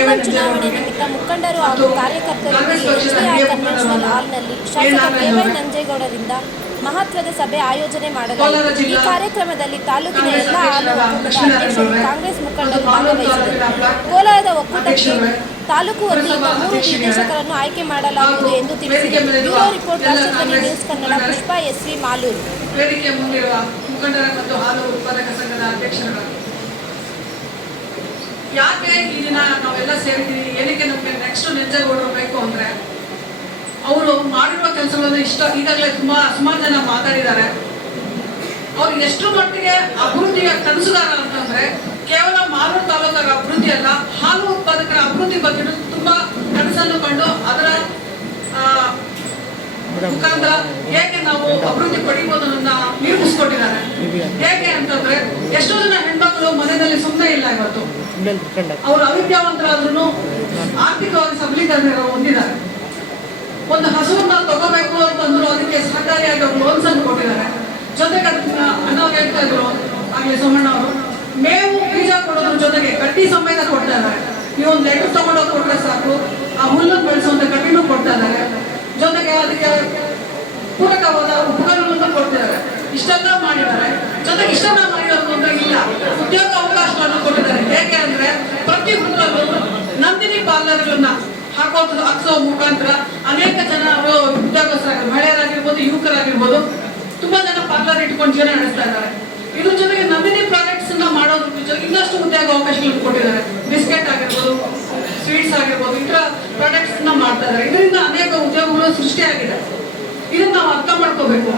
ಲೋಕಸಭಾ ಚುನಾವಣೆ ನಿಮಿತ್ತ ಮುಖಂಡರು ಹಾಗೂ ಕಾರ್ಯಕರ್ತರು ಎಚ್ಬಿಆರ್ ಕನ್ವೆನ್ಷನಲ್ ಹಾಲ್ನಲ್ಲಿ ಶಾಸಕ ಕೆ.ವೈ. ನಂಜೇಗೌಡರಿಂದ ಮಹತ್ವದ ಸಭೆ ಆಯೋಜನೆ ಮಾಡಲಾಯಿತು. ಈ ಕಾರ್ಯಕ್ರಮದಲ್ಲಿ ತಾಲೂಕಿನ ಎಲ್ಲ ಹಾಲು ಒಕ್ಕೂಟದ ಅಧ್ಯಕ್ಷರು, ಕಾಂಗ್ರೆಸ್ ಮುಖಂಡರು ಭಾಗವಹಿಸಿದರು. ಕೋಲಾರದ ಒಕ್ಕೂಟಕ್ಕೆ ತಾಲೂಕು ವತಿಯಿಂದ 3 ನಿರ್ದೇಶಕರನ್ನು ಆಯ್ಕೆ ಮಾಡಲಾಗುವುದು ಎಂದು ತಿಳಿಸಿದರು. Bureau report, ರಾಷ್ಟ್ರಧ್ವನಿ news Kannada. Pushpa SV. Malur. ವೇದಿಕೆ ಮುಂದಿರುವ ಮುಖಂಡರ ಮತ್ತು ಹಾಲು ಉತ್ಪಾದಕ ಸಂಘದ ಅಧ್ಯಕ್ಷರುಗಳು, ಯಾಕೆ ಈ ದಿನ ನಾವೆಲ್ಲ ಸೇರಿದ್ದೀವಿ, ಏನಕ್ಕೆ ನಮಗೆ ನೆಕ್ಸ್ಟ್ ನಂಜೇಗೌಡರು ಬೇಕು ಅಂದ್ರೆ ಅವರು ಮಾಡಿರುವ ಕೆಲಸಗಳನ್ನು ಈಗಾಗಲೇ ಸುಮಾರು ಜನ ಮಾತಾಡಿದ್ದಾರೆ. ಅವ್ರು ಎಷ್ಟು ಮಟ್ಟಿಗೆ ಅಭಿವೃದ್ಧಿಯ ಕನಸುಗಾರ ಅಂತಂದ್ರೆ ಕೇವಲ ಮಾಲೂರು ತಾಲೂಕರ ಅಭಿವೃದ್ಧಿ ಅಲ್ಲ, ಹಾಲು ಉತ್ಪಾದಕರ ಅಭಿವೃದ್ಧಿ ಬಗ್ಗೆ ತುಂಬಾ ಕನಸನ್ನು ಕಂಡು ಅದರ ಮುಖಾಂತರ ಹೇಗೆ ನಾವು ಅಭಿವೃದ್ಧಿ ಪಡಿಬಹುದು ಅನ್ನೋದನ್ನ ನಿರ್ಮಿಸ್ಕೊಟ್ಟಿದ್ದಾರೆ. ಹೇಗೆ ಅಂತಂದ್ರೆ ಎಷ್ಟೋ ಜನ ಹೆಣ್ಮಕ್ಳು ಮನೆಯಲ್ಲಿ ಸುಮ್ಮನೆ ಇಲ್ಲ. ಇವತ್ತು ಅವರು ಅವಿದ್ಯಾವಂತರಾದ್ರೂ ಆರ್ಥಿಕವಾಗಿ ಸಬಲೀಕರಣ ಹೊಂದಿದ್ದಾರೆ. ಒಂದು ಹಸುವನ್ನ ತಗೋಬೇಕು ಅಂತಂದ್ರು ಅದಕ್ಕೆ ಸಹಕಾರಿಯಾಗಿ ಅವರು ಲೋನ್ಸ್ ಅನ್ನು ಕೊಟ್ಟಿದ್ದಾರೆ. ಜೊತೆಗೆ ಅಣ್ಣ ಹೇಳ್ತಾ ಇದ್ರು ಆಗ್ಲಿ ಸೋಮಣ್ಣ ಅವರು, ಮೇವು ಬೀಜ ಕೊಡೋದ್ರ ಜೊತೆಗೆ ಕಟ್ಟಿ ಸಮೇತ ಕೊಡ್ತಾ ಇದ್ದಾರೆ. ನೀವು ಒಂದು ಲೆಟರ್ ತಗೊಂಡೋಗಿ ಕೊಟ್ರೆ ಸಾಕು, ಆ ಹುಲ್ಲನ್ನು ಬೆಳೆಸುವಂತ ಕಟ್ಟಿನೂ ಕೊಡ್ತಾ ಇದ್ದಾರೆ. ಜೊತೆಗೆ ಅದಕ್ಕೆ ಪೂರಕವಾದ ಉಪಕರಣಗಳನ್ನು ಕೊಡ್ತಿದ್ದಾರೆ. ಇಷ್ಟೆಲ್ಲ ಮಾಡಿದ್ದಾರೆ. ಜೊತೆಗೆ ಇಷ್ಟೆಲ್ಲ ಮಾಡಿರೋದು ಅಂತ ಇಲ್ಲ, ಉದ್ಯೋಗ ಅವಕಾಶವನ್ನು ಕೊಟ್ಟಿದ್ದಾರೆ. ಹೇಗೆ ಅಂದ್ರೆ ಪ್ರತಿ ಊರಲ್ಲೂ ನಂದಿನಿ ಪಾರ್ಲರ್ಗಳನ್ನ ಹಾಕೋ ಮುಖಾಂತರ ಅನೇಕ ಜನ ಉದ್ಯೋಗಸ್ಥರಾಗಿರ್ಬೋದು, ಮಹಿಳೆಯರಾಗಿರ್ಬೋದು, ಯುವಕರಾಗಿರ್ಬೋದು, ತುಂಬಾ ಜನ ಪಾರ್ಲರ್ ಇಟ್ಕೊಂಡು ಜೀವನ ನಡೆಸ್ತಾ ಇದ್ದಾರೆ. ಇದ್ರ ಜೊತೆಗೆ ನಂದಿನಿ ಪ್ರಾಡಕ್ಟ್ಸ್ ಮಾಡೋದ್ರ ಜೊತೆಗೆ ಇನ್ನಷ್ಟು ಉದ್ಯೋಗ ಅವಕಾಶಗಳನ್ನು ಕೊಟ್ಟಿದ್ದಾರೆ. ಬಿಸ್ಕೆಟ್ ಆಗಿರ್ಬೋದು, ಸ್ವೀಟ್ಸ್ ಆಗಿರ್ಬೋದು, ಇತರ ಪ್ರಾಡಕ್ಟ್ಸ್ ಮಾಡ್ತಾ ಇದ್ದಾರೆ. ಇದರಿಂದ ಅನೇಕ ಉದ್ಯೋಗಗಳು ಸೃಷ್ಟಿಯಾಗಿದೆ. ಇದನ್ನ ನಾವು ಅರ್ಥ ಮಾಡ್ಕೋಬೇಕು.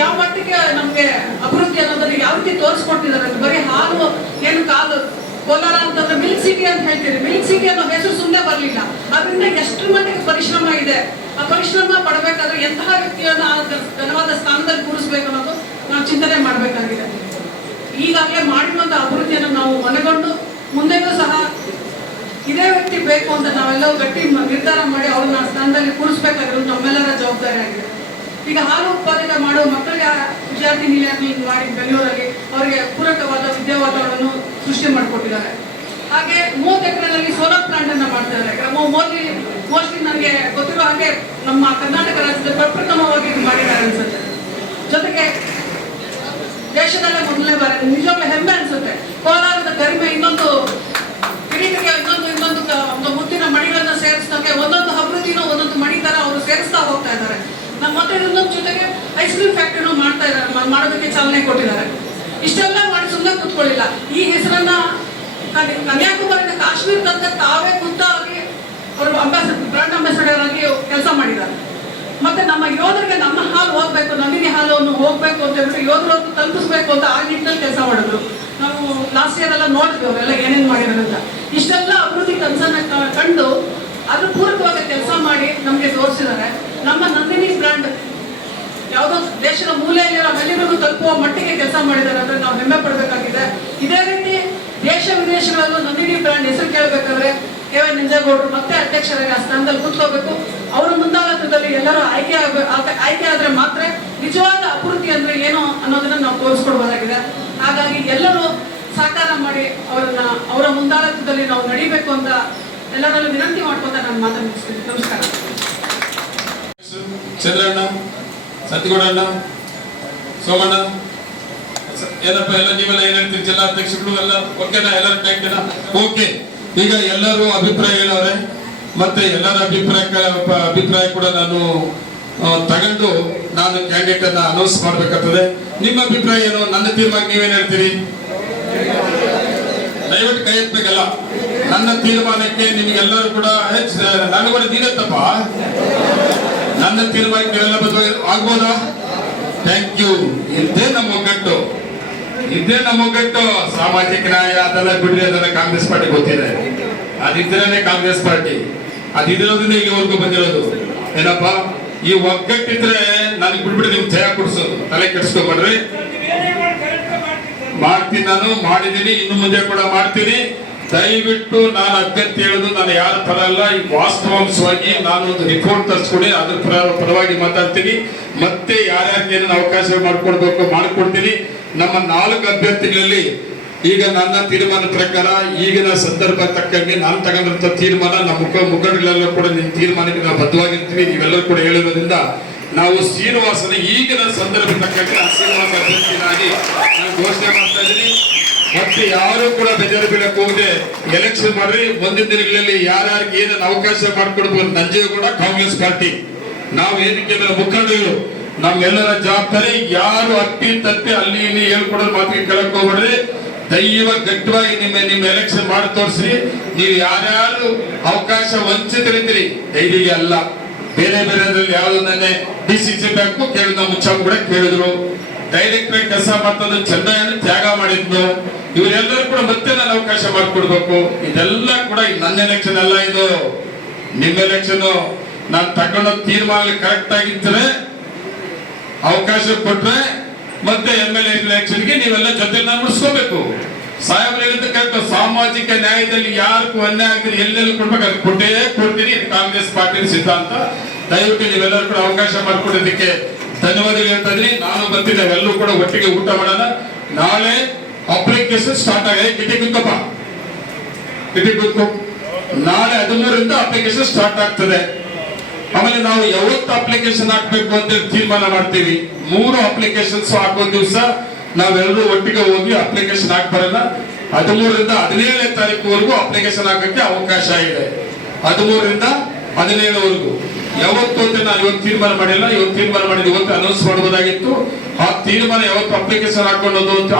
ಯಾವ ಮಟ್ಟಿಗೆ ನಮ್ಗೆ ಅಭಿವೃದ್ಧಿ ಅನ್ನೋದನ್ನ ಯಾವ ರೀತಿ ತೋರಿಸ್ಕೊಡ್ತಿದ್ದಾರೆ. ಬರೀ ಹಾಲು ಏನು ಕಾಲು ಕೋಲಾರ ಅಂತಂದ್ರೆ ಮಿಲ್ಕ್ ಸಿಟಿ ಅಂತ ಹೇಳ್ತೀರಿ. ಮಿಲ್ಕ್ ಸಿಟಿ ಅನ್ನೋ ಹೆಸರು ಸುಮ್ಮನೆ ಬರಲಿಲ್ಲ. ಅದರಿಂದ ಎಷ್ಟು ಮಟ್ಟಿಗೆ ಪರಿಶ್ರಮ ಇದೆ. ಆ ಪರಿಶ್ರಮ ಪಡಬೇಕಾದ್ರೆ ಎಂತಹ ವ್ಯಕ್ತಿಯನ್ನ ಘನವಾದ ಸ್ಥಾನದಲ್ಲಿ ಕೂರಿಸ್ಬೇಕು ಅನ್ನೋದು ನಾವು ಚಿಂತನೆ ಮಾಡಬೇಕಾಗಿದೆ. ಈಗಾಗಲೇ ಮಾಡಿರುವಂತ ಅಭಿವೃದ್ಧಿಯನ್ನು ನಾವು ಮನಗೊಂಡು ಮುಂದೆನೂ ಸಹ ಇದೇ ವ್ಯಕ್ತಿ ಬೇಕು ಅಂತ ನಾವೆಲ್ಲರೂ ಗಟ್ಟಿ ನಿರ್ಧಾರ ಮಾಡಿ ಅವ್ರನ್ನ ಸ್ಥಾನದಲ್ಲಿ ಕೂರಿಸ್ಬೇಕಾಗಿರೋದು ನಮ್ಮೆಲ್ಲರ ಜವಾಬ್ದಾರಿ ಆಗಿದೆ. ಈಗ ಹಾಲು ಉತ್ಪಾದನೆ ಮಾಡುವ ಮಕ್ಕಳಿಗೆ ವಿದ್ಯಾರ್ಥಿ ನಿಲಯದಲ್ಲಿ ಮಾಡಿ ಬೆಂಗಳೂರಲ್ಲಿ ಅವರಿಗೆ ಪೂರಕವಾದ ವಿದ್ಯಾ ವಾತಾವರಣವನ್ನು ಸೃಷ್ಟಿ ಮಾಡಿಕೊಟ್ಟಿದ್ದಾರೆ. ಹಾಗೆ 30 ಎಕರೆನಲ್ಲಿ ಸೋಲಾರ್ ಪ್ಲಾಂಟ್ ಅನ್ನ ಮಾಡ್ತಿದ್ದಾರೆ. ಮೋಸ್ಟ್ಲಿ ನನಗೆ ಗೊತ್ತಿರೋ ಹಾಗೆ ನಮ್ಮ ಕರ್ನಾಟಕ ರಾಜ್ಯದ ಪ್ರಪ್ರಥಮವಾಗಿ ಮಾಡಿದ್ದಾರೆ ಅನ್ಸುತ್ತೆ. ಜೊತೆಗೆ ದೇಶದಲ್ಲೇ ಮೊದಲನೇ ಬಾರಿ ನಿಜವಾಗ್ಲೂ ಹೆಮ್ಮೆ ಅನ್ಸುತ್ತೆ. ಕೋಲಾರದ ಗರಿಮೆ ಇನ್ನೊಂದು ಕಿರೀಟಕ್ಕೆ ಇನ್ನೊಂದು ಮುತ್ತಿನ ಮಣಿಗಳನ್ನ ಸೇರಿಸೋಕೆ ಒಂದೊಂದು ಅಭಿವೃದ್ಧಿನೂ ಒಂದೊಂದು ಮಣಿ ತರ ಅವರು ಸೇರಿಸ್ತಾ ಹೋಗ್ತಾ ಇದ್ದಾರೆ. ನಮ್ಮ ಮತ್ತೆ ಇನ್ನೊಂದು ಜೊತೆಗೆ ಐಸ್ ಕ್ರೀಮ್ ಫ್ಯಾಕ್ಟರಿನೂ ಮಾಡ್ತಾ ಇದ್ದಾರೆ, ಮಾಡೋದಕ್ಕೆ ಚಾಲನೆ ಕೊಟ್ಟಿದ್ದಾರೆ. ಇಷ್ಟೆಲ್ಲ ಮಾಡಿ ಸುಮ್ಮನೆ ಕೂತ್ಕೊಳ್ಳಿಲ್ಲ. ಈ ಹೆಸರನ್ನ ಕನ್ಯಾಕುಮಾರಿಯಿಂದ ಕಾಶ್ಮೀರ ತನಕ ತಾವೇ ಖುದ್ದಾಗಿ ಅವರು ಬ್ರಾಂಡ್ ಅಂಬಾಸಿಡರ್ ಆಗಿ ಕೆಲಸ ಮಾಡಿದ್ದಾರೆ. ಮತ್ತೆ ನಮ್ಮ ಯೋಧರಿಗೆ ನಮ್ಮ ಹಾಲು ಹೋಗ್ಬೇಕು, ನಂದಿನಿ ಹಾಲನ್ನು ಹೋಗ್ಬೇಕು ಅಂತ ಹೇಳ್ಬಿಟ್ಟು ಯೋಧರನ್ನು ತಲುಪಿಸ್ಬೇಕು ಅಂತ ಆ ನಿಟ್ಟಿನಲ್ಲಿ ಕೆಲಸ ಮಾಡಿದ್ರು. ನಾವು ಲಾಸ್ಟ್ ಇಯರ್ ಎಲ್ಲ ನೋಡಿದ್ವಿ ಅವರೆಲ್ಲ ಏನೇನು ಮಾಡಿದ್ರು ಅಂತ. ಇಷ್ಟೆಲ್ಲ ಅಭಿವೃದ್ಧಿ ಕನಸನ್ನ ಕಂಡು ಅದ್ರ ಪೂರಕವಾಗಿ ಕೆಲಸ ಮಾಡಿ ನಮಗೆ ತೋರಿಸಿದ್ದಾರೆ. ನಮ್ಮ ನಂದಿನಿ ಬ್ರ್ಯಾಂಡ್ ಯಾವುದೋ ದೇಶದ ಮೂಲೆಯಲ್ಲಿರೋ ಹಳ್ಳಿಗಳಿಗೂ ತಲುಪುವ ಮಟ್ಟಿಗೆ ಕೆಲಸ ಮಾಡಿದ್ದಾರೆ ಅಂದ್ರೆ ನಾವು ಹೆಮ್ಮೆ ಪಡಬೇಕಾಗಿದೆ. ಇದೇ ರೀತಿ ದೇಶ ವಿದೇಶಗಳಲ್ಲೂ ನಂದಿನಿ ಬ್ರ್ಯಾಂಡ್ ಹೆಸರು ಕೇಳಬೇಕಾದ್ರೆ ಕೆ.ವೈ. ನಂಜೇಗೌಡರು ಮತ್ತೆ ಅಧ್ಯಕ್ಷರಾಗಿ ಆ ಸ್ಥಾನದಲ್ಲಿ ಕೂತ್ಕೋಬೇಕು. ಅವರ ಮುಂದಾಳತ್ವದಲ್ಲಿ ಎಲ್ಲರೂ ಆಯ್ಕೆ ಆದ್ರೆ ಮಾತ್ರ ನಿಜವಾದ ಅಭಿವೃದ್ಧಿ ಅಂದ್ರೆ ಏನು ಅನ್ನೋದನ್ನ ನಾವು ತೋರಿಸ್ಕೊಡ್ಬೋದಾಗಿದೆ. ಹಾಗಾಗಿ ಎಲ್ಲರೂ ಸಹಕಾರ ಮಾಡಿ ಅವರ ಮುಂದಾಳತ್ವದಲ್ಲಿ ನಾವು ನಡಿಬೇಕು ಅಂತ ಎಲ್ಲರಲ್ಲೂ ವಿನಂತಿ ಮಾಡ್ಕೊಂತ ನಾನು ಮಾತನಾಡ್ತೀನಿ. ನಮಸ್ಕಾರ. ಚಂದ್ರಣ್ಣ, ಸತ್ಯಗೌಡಣ್ಣ, ಸೋಮಣ್ಣ, ಏನಪ್ಪ ಎಲ್ಲ ನೀವೆಲ್ಲ ಏನ್ ಹೇಳ್ತೀರಿ? ಜಿಲ್ಲಾಧ್ಯಕ್ಷಗಳು ಎಲ್ಲ ಓಕೆನಾ? ಎಲ್ಲರ ಟ್ಯಾಂಕ್ನ ಓಕೆ. ಈಗ ಎಲ್ಲರೂ ಅಭಿಪ್ರಾಯ ಹೇಳವ್ರೆ. ಮತ್ತೆ ಎಲ್ಲರ ಅಭಿಪ್ರಾಯ ಕೂಡ ನಾನು ತಗೊಂಡು ನಾನು ಕ್ಯಾಂಡಿಡೇಟ್ ಅನ್ನ ಅನೌನ್ಸ್ ಮಾಡ್ಬೇಕಾಗ್ತದೆ. ನಿಮ್ಮ ಅಭಿಪ್ರಾಯ ಏನು? ನನ್ನ ತೀರ್ಮಾನ ನೀವೇನ್ ಹೇಳ್ತೀರಿ? ದಯವಿಟ್ಟು ಕೈ ಎತ್ತಬೇಕಲ್ಲ. ನನ್ನ ತೀರ್ಮಾನಕ್ಕೆ ನಿಮಗೆಲ್ಲರೂ ಕೂಡ ನಾನು ಕೂಡ ನೀನತ್ತಪ್ಪ, ನನ್ನ ತೀರ್ಮಾನಕ್ಕೆ ನೀವೆಲ್ಲ ಬದಲಾಗಿ ಆಗ್ಬೋದಾ? Thank you. ಇದೇ ನಮ್ಮ ಒಗ್ಗಟ್ಟು. ಸಾಮಾಜಿಕ ನ್ಯಾಯ ಅದೆಲ್ಲ ಬಿಡ್ರಿ, ಅದನ್ನ ಕಾಂಗ್ರೆಸ್ ಪಾರ್ಟಿ ಗೊತ್ತಿದೆ. ಅದಿದ್ರೇನೆ ಕಾಂಗ್ರೆಸ್ ಪಾರ್ಟಿ, ಅದಿರೋದ್ರಿಂದ ಇಲ್ಲಿವರೆಗೂ ಬಂದಿರೋದು. ಏನಪ್ಪಾ, ಈ ಒಗ್ಗಟ್ಟಿದ್ರೆ ನನಗೆ ಬಿಡ್ಬಿಡಿ, ನಿಮ್ಗೆ ಜಯ ಕೊಡ್ಸೋದು. ತಲೆ ಕೆಡಿಸ್ಕೊಬೇಡ್ರಿ. ಮಾಡ್ತೀನಿ, ನಾನು ಮಾಡಿದ್ದೀನಿ, ಇನ್ನು ಮುಂದೆ ಕೂಡ ಮಾಡ್ತೀನಿ. ದಯವಿಟ್ಟು ನಾನು ಅಗತ್ಯ ಹೇಳುದು, ನಾನು ಯಾರ ಪರ ಅಲ್ಲ. ಈ ವಾಸ್ತವಾಂಶವಾಗಿ ನಾನು ಒಂದು ರಿಪೋರ್ಟ್ ತರಿಸ್ಕೊಡಿ, ಅದ್ರ ಪರವಾಗಿ ಮಾತಾಡ್ತೀನಿ. ಮತ್ತೆ ಯಾರ್ಯಾರಿಗೆ ಏನೇನು ಅವಕಾಶ ಮಾಡ್ಕೊಡ್ಬೇಕು ಮಾಡ್ಕೊಡ್ತೀನಿ. ನಮ್ಮ 4 ಅಭ್ಯರ್ಥಿಗಳಲ್ಲಿ ಈಗ ನನ್ನ ತೀರ್ಮಾನ ಪ್ರಕಾರ ಈಗಿನ ಸಂದರ್ಭ ತಕ್ಕಂಗೆ ನಾನು ತಗೊಂಡಂತ ತೀರ್ಮಾನ ನಮ್ಮ ಮುಖಂಡಗಳೆಲ್ಲ ಕೂಡ ನಿನ್ನ ತೀರ್ಮಾನಕ್ಕೆ ನಾವು ಬದ್ಧವಾಗಿರ್ತೀವಿ. ನೀವೆಲ್ಲರೂ ಕೂಡ ಹೇಳಿರೋದ್ರಿಂದ ನಾವು ಶ್ರೀನಿವಾಸನ ಈಗಿನ ಸಂದರ್ಭ ತಕ್ಕಂಗೆ ಆ ಶ್ರೀನಿವಾಸ ಅಭ್ಯರ್ಥಿಯಾಗಿ ನಾನು ಘೋಷಣೆ ಮಾಡ್ತಾ ಇದ್ದೀನಿ. ಮತ್ತೆ ಯಾರು ಕೂಡ ಬೇಜಾರು ಬೀಳಕ್ಕೆ ಹೋಗದೆ ಎಲೆಕ್ಷನ್ ಮಾಡ್ರಿ. ಮುಂದಿನ ದಿನಗಳಲ್ಲಿ ಯಾರ್ಯಾರಿಗೆ ಏನೇನು ಅವಕಾಶ ಮಾಡಿಕೊಡ್ಬೋದು. ನಂಜೇಗೌಡ ಕಾಂಗ್ರೆಸ್ ಪಾರ್ಟಿ ನಾವು ಏನಕ್ಕೆ ಮುಖಂಡರು ನಮ್ಮೆಲ್ಲರ ಜವಾಬ್ದಾರಿ. ಯಾರು ಅಪ್ಪಿ ತಪ್ಪಿ ಅಲ್ಲಿ ಇಲ್ಲಿ ಹೇಳ್ಕೊಡೋದು ಮಾತಿಗೆ ಕೇಳಕ್ ಹೋಗ್ಬೇಡ್ರಿ. ದೈವ ಗಟ್ಟಿಯಾಗಿ ನಿಮ್ಮ ಎಲೆಕ್ಷನ್ ಮಾಡಿ ತೋರಿಸ್ರಿ. ನೀವು ಯಾರ್ಯಾರು ಅವಕಾಶ ವಂಚಿತರಿದ್ದೀರಿ ಡೈರಿಗೆ ಅಲ್ಲ, ಬೇರೆ ಬೇರೆದ್ರಲ್ಲಿ ಯಾವ್ದು ನೆನ್ನೆ DCC ಬ್ಯಾಂಕು ಕೇಳಿದ ಮುಚ್ಚ ಕೂಡ ಕೇಳಿದ್ರು. ಡೈರೆಕ್ಟರ್ ಕೆಲಸ ಮಾಡ್ತದ್ದು ಚೆನ್ನಾಗಿ ತ್ಯಾಗ ಮಾಡಿದ್ನು. ಇವರೆಲ್ಲರೂ ಕೂಡ ಮತ್ತೆ ನಾನು ಅವಕಾಶ ಮಾಡಿಕೊಡ್ಬೇಕು. ಇದೆಲ್ಲ ಕೂಡ ನನ್ನ ಎಲೆಕ್ಷನ್ ಅಲ್ಲ, ಇದು ನಿಮ್ಮ ಎಲೆಕ್ಷನ್. ನಾನು ತಗೊಂಡ ತೀರ್ಮಾನ ಕರೆಕ್ಟ್ ಆಗಿದ್ರೆ ಅವಕಾಶ ಕೊಟ್ರೆ ಮತ್ತೆ MLA ಎಲೆಕ್ಷನ್ಗೆ ನೀವೆಲ್ಲ ಜೊತೆ ನಾನು ಉಳಿಸ್ಕೋಬೇಕು. ಸಾಹೇಬ್ರು ಹೇಳಿದ್ದಕ್ಕಂತ ಸಾಮಾಜಿಕ ನ್ಯಾಯದಲ್ಲಿ ಯಾರಿಗೂ ಅನ್ಯಾಯ ಆಗಿದ್ರೆ ಎಲ್ಲೆಲ್ಲಿ ಕೊಡ್ಬೇಕು ಅದು ಕೊಟ್ಟೇ ಕೊಡ್ತೀನಿ. ಇದು ಕಾಂಗ್ರೆಸ್ ಪಾರ್ಟಿ ಸಿದ್ಧಾಂತ. ದಯವಿಟ್ಟು ನೀವೆಲ್ಲರೂ ಕೂಡ ಅವಕಾಶ ಮಾಡಿಕೊಡೋದಕ್ಕೆ ಧನ್ಯವಾದಗಳು ಹೇಳ್ತಾ ಇದ್ದೀನಿ. ನಾನು ಬರ್ತೀನಿ, ನಾವೆಲ್ಲರೂ ಕೂಡ ಒಟ್ಟಿಗೆ ಊಟ ಮಾಡೋಣ. ನಾಳೆ ಅಪ್ಲಿಕೇಶನ್ ಸ್ಟಾರ್ಟ್ ಆಗಿದೆ. ಕಿಟಿ ಕುತ್ಕೋ. ನಾಳೆ 13ರಿಂದ ಅಪ್ಲಿಕೇಶನ್ ಸ್ಟಾರ್ಟ್ ಆಗ್ತದೆ. ಆಮೇಲೆ ನಾವು ಯಾವತ್ತು ಅಪ್ಲಿಕೇಶನ್ ಹಾಕ್ಬೇಕು ಅಂತ ತೀರ್ಮಾನ ಮಾಡ್ತೀವಿ. 3 ಅಪ್ಲಿಕೇಶನ್ಸ್ ಹಾಕೋ ದಿವಸ ನಾವೆಲ್ಲರೂ ಒಟ್ಟಿಗೆ ಹೋಗಿ ಅಪ್ಲಿಕೇಶನ್ ಹಾಕ್ಬರಲ್ಲ. 13ರಿಂದ 17ನೇ ತಾರೀಕುವರೆಗೂ ಅಪ್ಲಿಕೇಶನ್ ಹಾಕಕ್ಕೆ ಅವಕಾಶ ಇದೆ. 13ರಿಂದ 17ವರೆಗೂ ಯಾವತ್ತು ಅಂತ ನಾನು ಇವತ್ತು ತೀರ್ಮಾನ ಮಾಡಿಲ್ಲ. ಇವತ್ತು ತೀರ್ಮಾನ ಮಾಡಿದ್ದು ಇವತ್ತು ಅನೌನ್ಸ್ ಮಾಡಬಹುದಾಗಿತ್ತು. ಆ ತೀರ್ಮಾನ ಯಾವತ್ತು ಅಪ್ಲಿಕೇಶನ್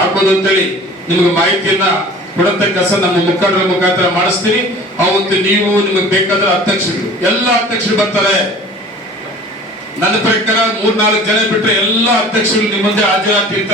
ಹಾಕೋದು ಅಂತೇಳಿ ನಿಮ್ಗೆ ಮಾಹಿತಿಯನ್ನ ಕೊಡಂತ ಕೆಲಸ ನಮ್ಮ ಮುಖಂಡರ ಮುಖಾಂತರ ಮಾಡಿಸ್ತೀವಿ. ಅವತ್ತು ನೀವು ನಿಮಗೆ ಬೇಕಾದ್ರೆ ಅಧ್ಯಕ್ಷರು ಎಲ್ಲ ಅಧ್ಯಕ್ಷರು ಬರ್ತಾರೆ. ನನ್ನ ಪ್ರಕಾರ 3-4 ಜನ ಬಿಟ್ಟರೆ ಎಲ್ಲ ಅಧ್ಯಕ್ಷರು ನಿಮ್ಮ ಮುಂದೆ ಹಾಜರಾಗ್ತಿರ್ತಾರೆ.